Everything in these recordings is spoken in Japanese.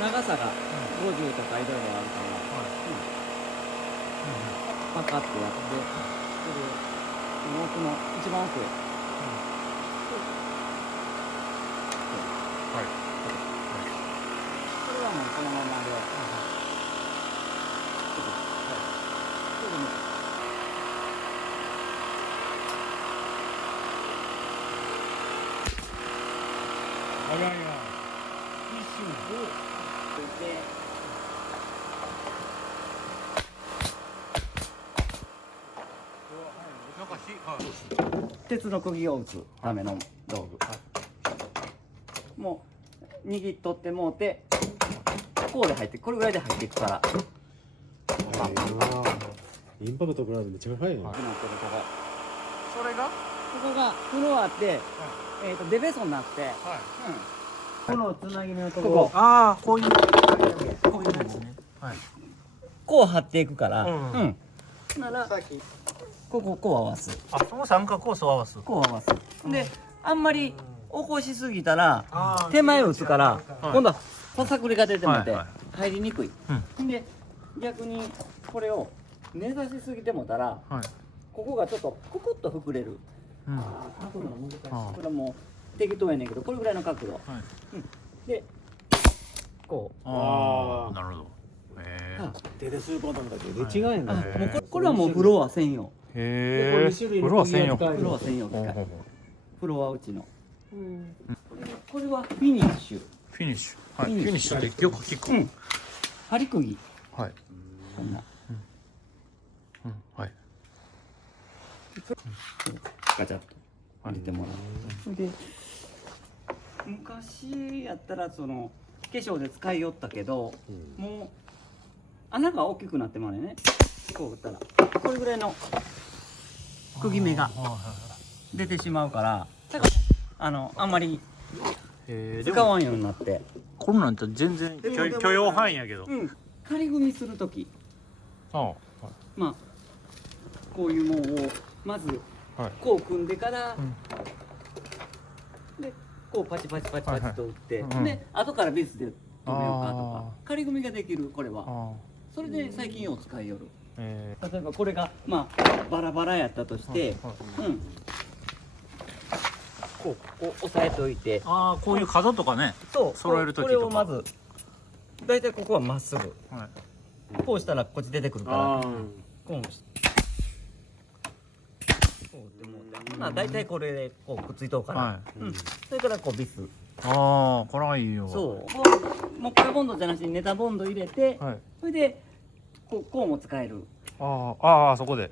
長さが50とかいろいろあるから、パカッてやって、それを奥の一番奥へ。これはもうこのままで。あらや、一瞬鉄の釘を打つための道具。もう握っとってもうて、こうで入って、これぐらいで入っていくから。インパクトくらいでめっちゃ深いよ。それがここがフロアって、デベソになって、このつなぎ目のところ、ああ、こういうやつね。こう張っていくから、うんならこう合わす。あ、その三角コースを合わす。こう合わす。で、あんまり起こしすぎたら手前打つから、今度はささくれが出てもて入りにくい。で、逆にこれを根ざしすぎてもたら、ここがちょっとククッと膨れる。角度が難しい。これはもう適当やねんけど、これぐらいの角度。で、こう。ああ、なるほど。手ですることもだけど、違うんだ。もうこれはもうフロア専用。へえ。フロア専用。フロア専用機械。フロアうちの。これはフィニッシュ。フィニッシュ。はい。フィニッシュってよく聞く。針釘。はい。こんな。はい。ガチャッと入れてもらう。それで昔やったらその化粧で使いよったけど、もう穴が大きくなってまでね。こう打ったらこれぐらいの釘目が出てしまうから、あんまり使わんようになって。こんなんって全然許容範囲やけど。仮組みする時、まあこういうもんをまずこう組んでから、でこうパチパチパチパチと打って、で後からビスで止めようかとか仮組みができる。これはそれで最近よう使いよる。例えばこれがまあバラバラやったとして、こう押さえといて、ああ、こういう角とかね、揃える時とか。これをまずだいたいここはまっすぐ、こうしたらこっち出てくるから、こうでもまあだいたいこれでこうくっついとうから、それからこうビス。ああ、これはいいよ。そうもうこれボンドじゃなしにネタボンド入れて、それでこうも使える。ああ、そこで。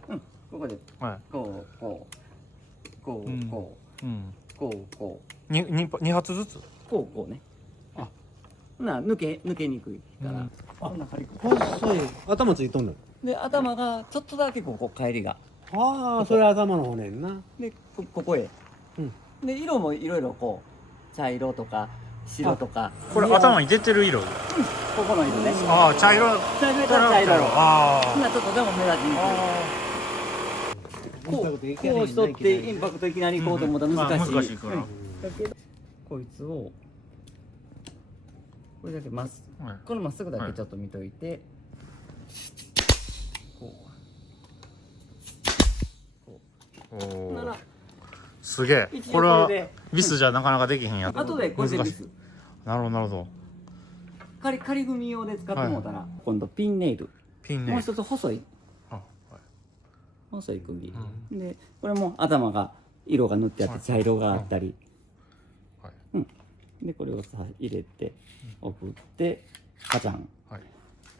ここでこうこうこうこうこう2発ずつ。こうね。抜けにくいから。こんな針細い頭ついとんの。で頭がちょっとだけこう帰りが。ああ、それ頭の骨んな。でここへ。で色もいろいろこう茶色とか白とか。これ頭に出てる色。ここの色ね。ああ、茶色。茶色やったら茶色。ああ。そんなちょっとでも目立ちにくい。こうしとってインパクトいきなりこうと思ったら難しい。難しいから。だけどこいつをこれだけこれまっすぐだけちょっと見といて、こうならすげえ。これはビスじゃなかなかできへんやつ。後でこれでビス。なるほどなるほど。仮組み用で使ってもうたら、今度ピンネイル。もう一つ細い釘。でこれも頭が色が塗ってあって茶色があったり。でこれをさ入れて送ってカチャン。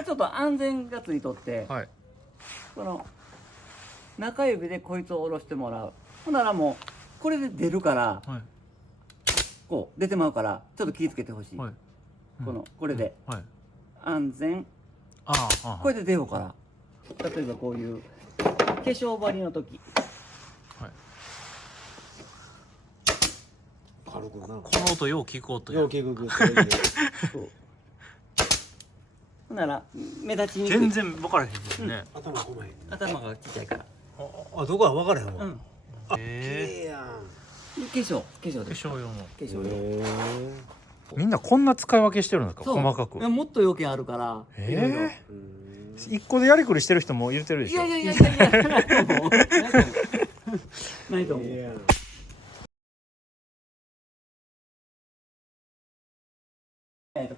ちょっと安全がついとって、この中指でこいつを下ろしてもらう。ほんならもうこれで出るから、こう出てまうからちょっと気をつけてほしい。これで安全。これで出ようから。例えばこういう化粧張りの時。軽くな。この音よう聞く音。よう聞く。ほんなら目立ちにくい。全然分からへんですね。頭こまへん。頭がちっちゃいから。あ、どこは分からへんわ。うん。あ、綺麗やん。化粧化です。粧用の。化粧用。へみんなこんな使い分けしてるんですか、そう細かく。もっと余計あるから。いろいろ一個でやりくりしてる人もいてるでしょ。いやいやいやいやいや。ないと思う。ないと思う。え。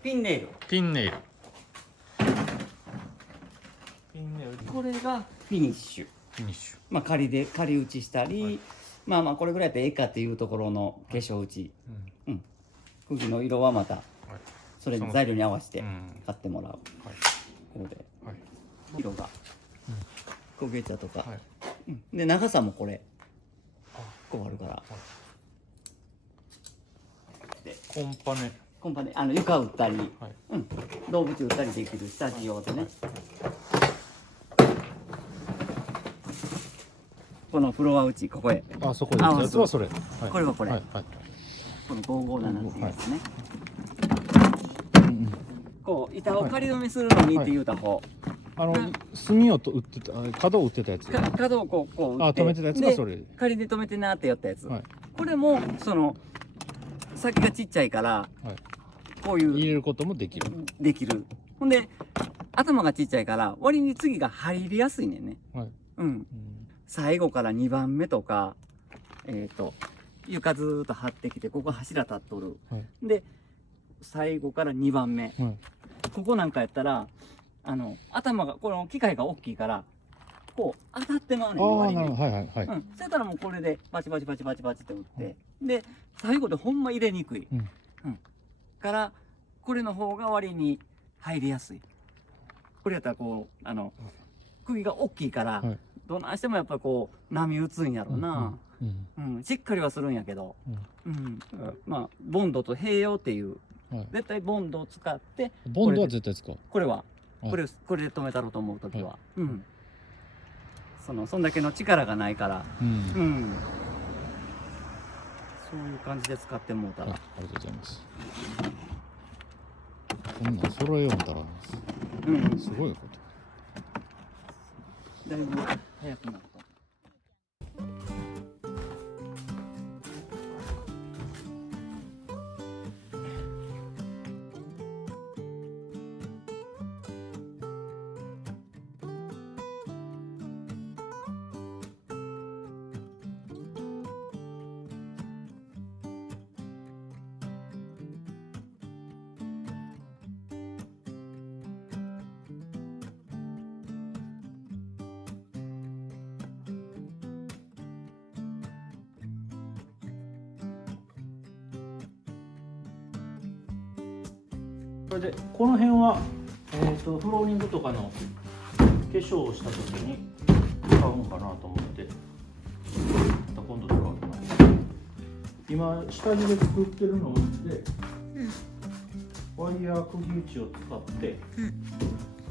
ピンネイル。ピンネイル。ピンネイル。これがフィニッシュ。フィニッシュ。まあ仮打ちしたり、はい、まあこれぐらいやったらええかっていうところの化粧打ち。うん。釘の色はまたそれに材料に合わせて買ってもらう。はい。こうで。はい。色が焦げ茶とか。はい。で長さもこれ。こうあるから。はい、でコンパネ床打ったり、はい、動物打ったりできる下地用でね、はい、このフロア打ちここへそこでやつはそれ、はい、これはこれ、はいはい、この557っていうやつね、こう板を仮止めするのにって言うた方、墨を打ってた角を打ってたやつ、角をこう打って止めてたやつがそれで仮で止めてなってやったやつ、はい、これもその先がちっちゃいから、はい、こういう入れることもできる。ほんで頭がちっちゃいから割に次が入りやすいねんね。はい、最後から2番目とか床ずーっと張ってきてここ柱立っとる。はい、で最後から2番目、はい、ここなんかやったら頭がこの機械が大きいからこう当たってまうねん割に。そうやったらもうこれでバチバチって打って、で最後でほんま入れにくい。からこれの方が割に入りやすい。これやったらこう釘が大きいから、はい、どないしてもやっぱこう波打つんやろな、しっかりはするんやけど、まあボンドと併用っていう、はい、絶対ボンドを使って、ボンドは絶対使う。これは、はい、これで止めたろうと思う時は、はい、そんだけの力がないから、そういう感じで使ってもうたら。ありがとうございます。こんなん揃えようたら、すごいこと。だいぶ早くなった。これでこの辺は、フローリングとかの化粧をした時に使うんかなと思って今度使うかな。今下地で作ってるので、ワイヤー釘打ちを使って、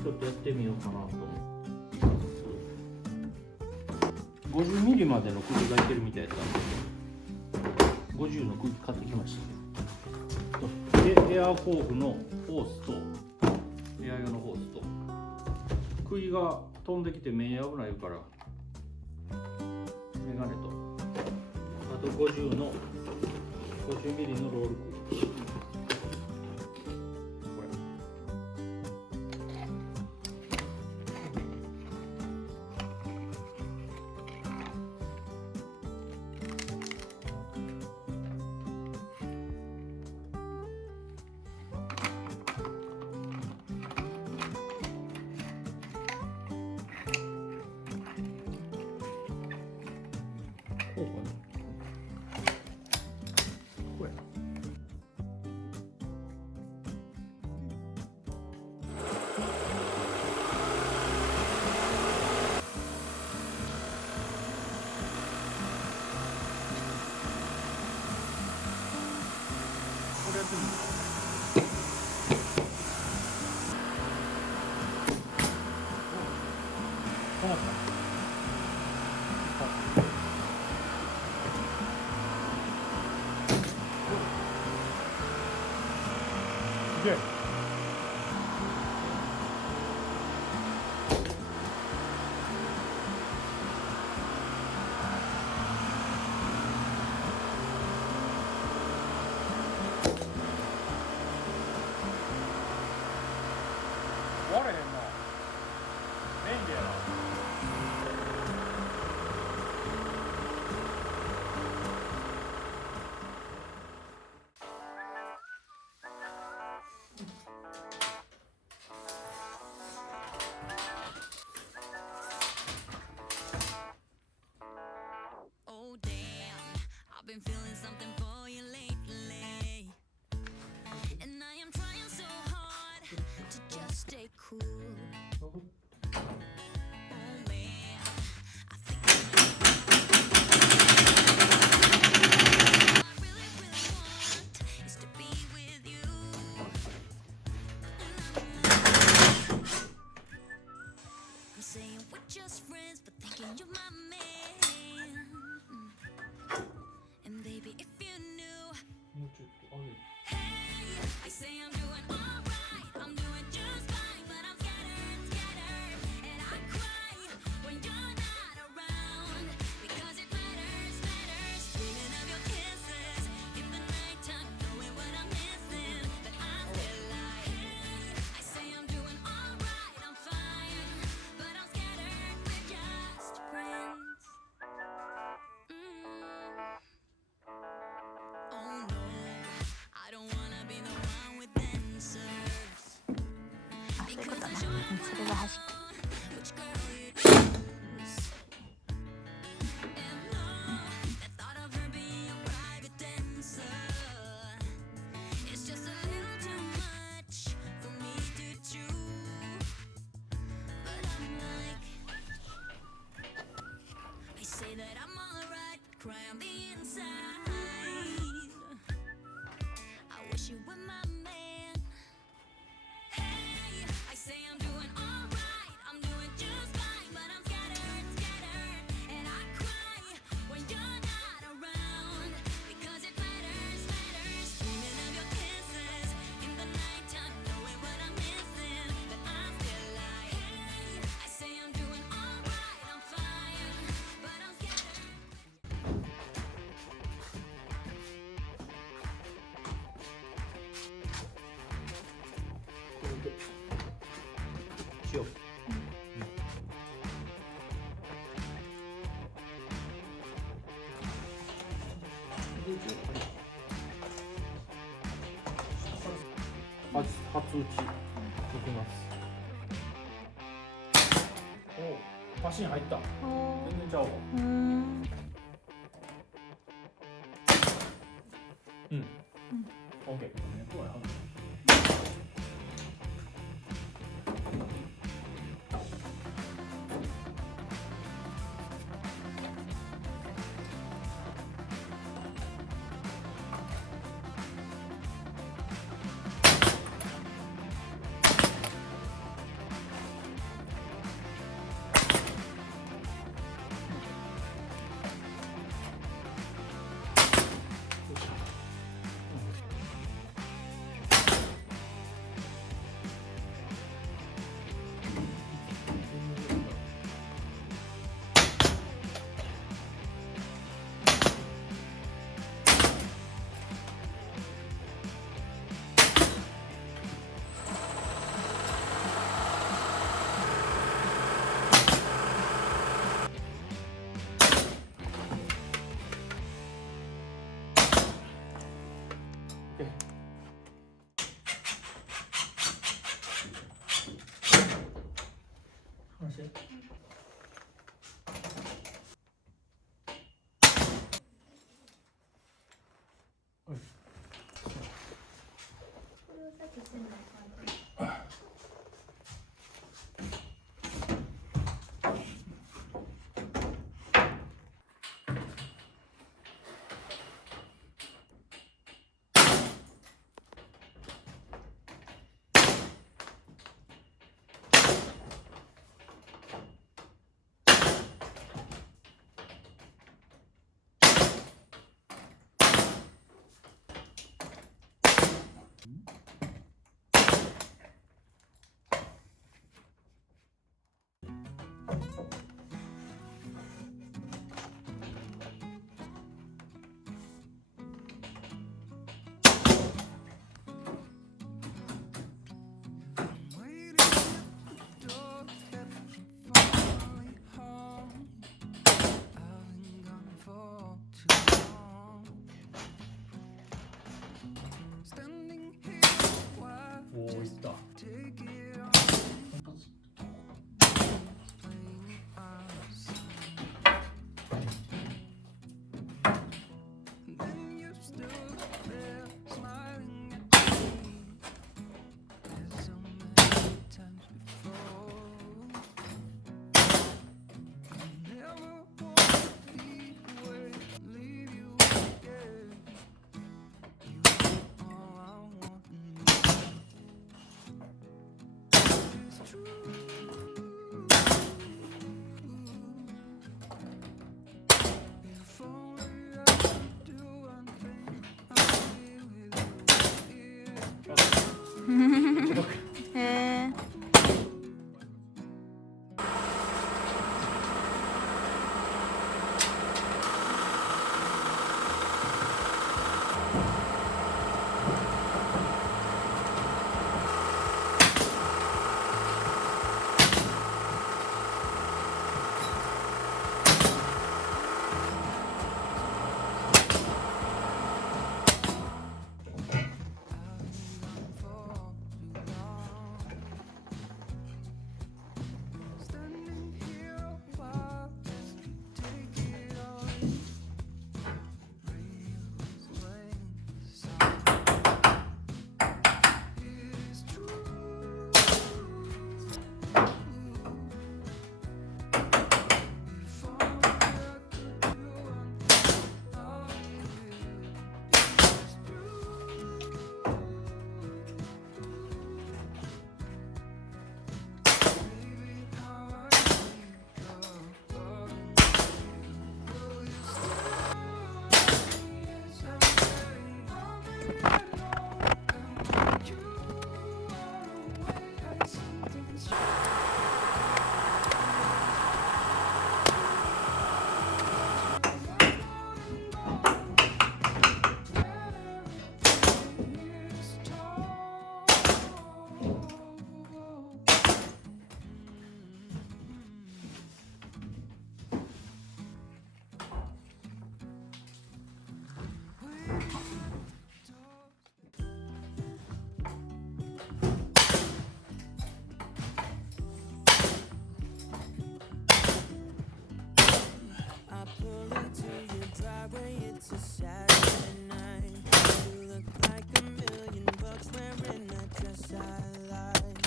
ちょっとやってみようかなと思って。50ミリまでの釘がいけるみたいだったんで50の釘買ってきました。でエアコーフのホースとエア用のホースと釘が飛んできて目危ないからメガネとあと50ミリのロール釘。割れへんな。便利やな。Oh damn, I've been feeling something for you lately. And I am trying so hard to just stay cool. Oh man, I think all I really, really want is to be with you. I'm saying we're just friends, but thinking you're my man. And baby, if you knew, もうちょっと上げる。 hey, I say I'm doing alright, I'm doing just fine, but I'm scattered, scattered, and I cry when you're not around, because it matters, matters, dreaming of your kisses in the nighttime, knowing what I'm missing, but I'm still like, hey, I say I'm doing alright, I'm fine, but I'm scattered, we're just friends. Oh no, I don't wanna be the one with answers. Because I'm sure I'm alone. Which girl you choose? And no, the thought of her being your private dancer, it's just a little too much for me to chew. But I'm like, I say that I'm alright, but cry on the inside. I wish you were my man. Hey, I say I'm doing alright, I'm doing just fine, but I'm scattered, scattered, and I cry when you're not around, because it matters, matters, dreaming of your kisses in the nighttime, knowing what I'm missing, but I'm still like, hey, I say I'm doing alright, I'm fine, but I'm scattered. 塩。初打ちいきます。おお、パシン入った。全然ちゃうわ。うん。オッケー。へえ。I pull into your driveway, it's a Saturday night. You look like $1,000,000 wearing that dress I like.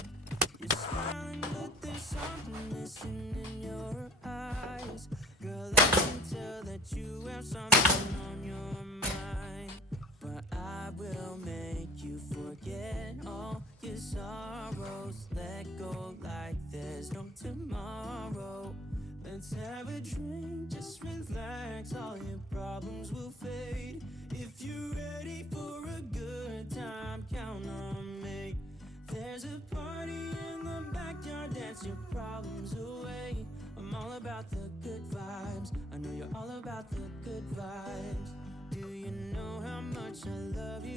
You're smiling, but there's something missing in your eyes. Girl, I can tell that you have something on your mind. But I will make you forget all your sorrows. Let go like there's no tomorrow. Let's have a drink, just relax, all your problems will fade. If you're ready for a good time, count on me. There's a party in the backyard, dance your problems away. I'm all about the good vibes, I know you're all about the good vibes. Do you know how much I love you?